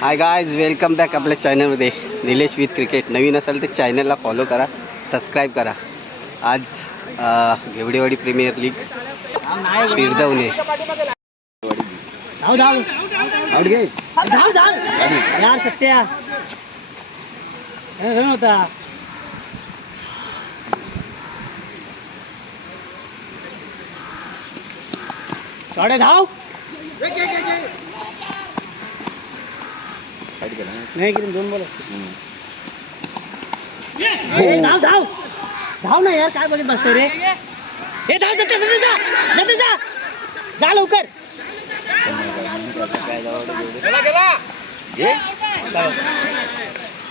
Hi guys, welcome back आपल्या चॅनलमध्ये Nilesh with cricket. नवीन असाल तर चॅनलला फॉलो करा, सबस्क्राईब करा. आज घेवडेवाडी प्रीमियर लीग पिरदवणे. धाव धाव आउट गे धाव धाव यार सत्या हे होता साडे धाव नाही किती दोन बोल धाव धाव धाव ना यार, काय बघत बसतोय रे. हे धाव सत्या सत्या जा जा जा लवकर.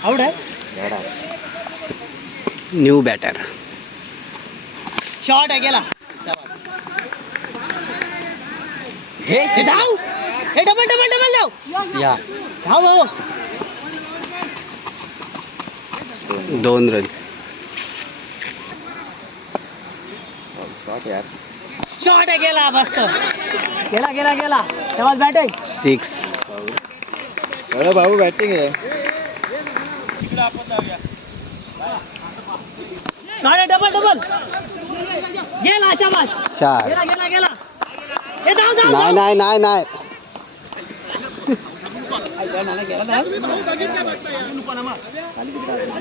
आउट आहे. New batter. शॉट आहे, गेला. हे धाव, हे डबल डबल डबल धाव या धाव भाऊ. 2 रन्स. शॉट आहे, गेला. मस्त गेला गेला गेला. तेव्हा बॅटिंग 6. अरे भाऊ बॅटिंग आहे. शॉट आहे, डबल डबल गेला. शाबाश. 4. गेला गेला गेला. हे धाव धाव नाही नाही नाही नाही.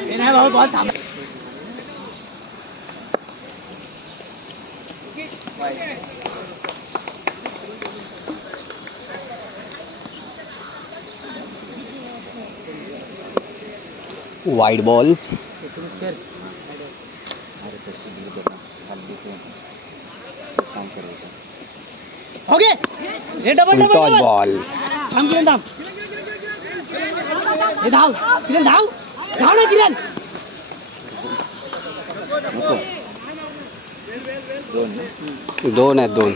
हे नाही भाऊ, बॉल थांब. Wide ball. ओके. हे double double toss double. Ball. थांब किरण, थांब. हे धाव किरण, धाव धाव ना किरण. दोन आहेत. 2.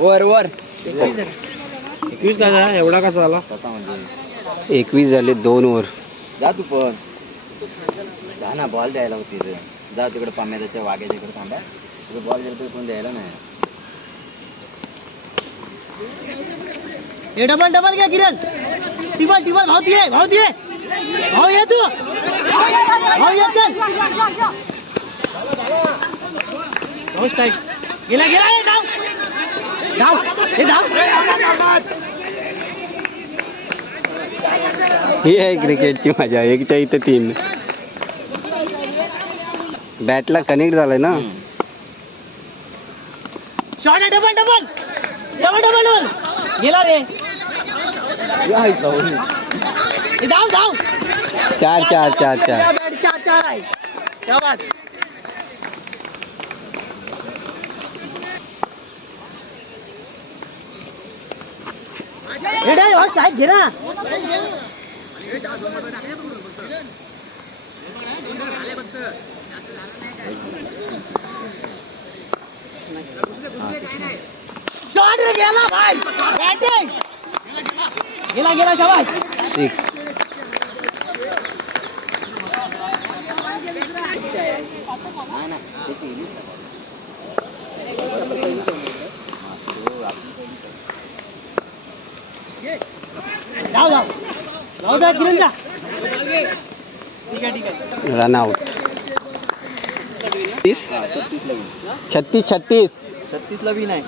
वर 21 का एवढा कसा झाला. 21 झाले 2 ओव्हर. जा तू पण जा ना, बॉल द्यायला होती रे. जा तिकडे पाम्याच्या वाघ्याच्या इकडे थांबा. तिकडे बॉल गेला तर कोण द्यायला नाही. हे डबल डबल घ्या किरण. टिबल टिबल भाऊ तिये भाऊ तिये भाऊ ये तू भाऊ ये चल. भाऊ स्ट्राइक गेला गेला. हे धाव धाव हे धाव. ही आहे क्रिकेटची मजा. 1च्या इथे 3. बॅटला कनेक्ट झालाय ना. शॉट आहे, double double double double double गेला रे. हे धाव धाव. 4 4 4 4. 4 आहे. शाबास. हे डे हो साईड घे ना. शॉट रे, गेला भाई. बॅटिंग गेला गेला. शाबाश. 6. धाव धाव धाव जा किरण जा. ठीक आहे ठीक आहे. Run out. 36 36 36 ला बी नाही.